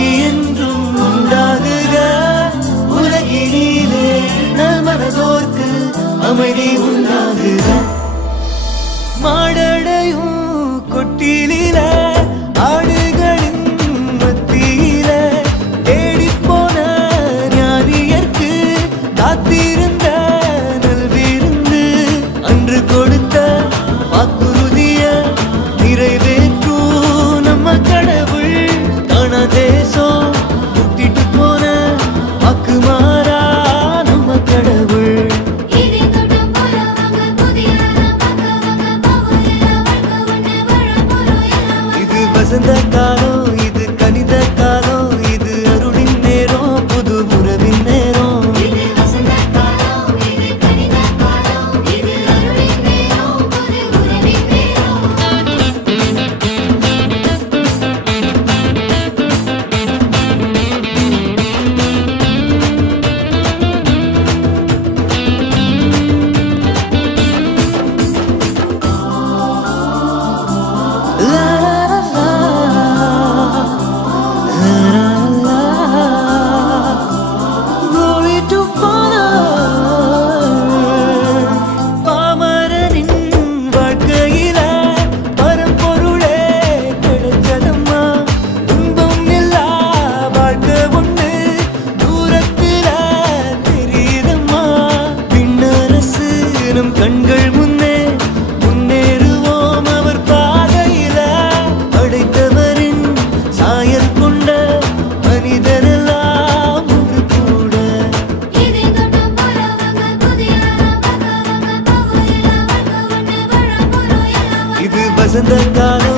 மகிழ்ச்சி என்றும் உண்டாகுக உலகினிலே நல் மனதோர்க்கு அமைதி உண்டாகுக மாடடையும் கொட்டிலில ஆடுகளின் மத்தியில தேடிப்போன ஞானியர்க்கு காத்திருந்த நல்விருந்து அன்று கொடுத்த வாக்குறுதிய நிறைவேற்றும் நம்ம கடவுள் தான தேசம் விட்டுட்டு போன வாக்கு மாறா நம்ம கடவுள் வசந்த காலம் இது கனித காலம் இது அருளின் நேரம் புது உறவின் நேரம் கண்கள் முன்னே முன்னேறுவோம் அவர் பாதையில படைத்தவரின் சாயல் கொண்ட மனிதரெல்லாம் ஒன்று கூட இது வசந்த காலம்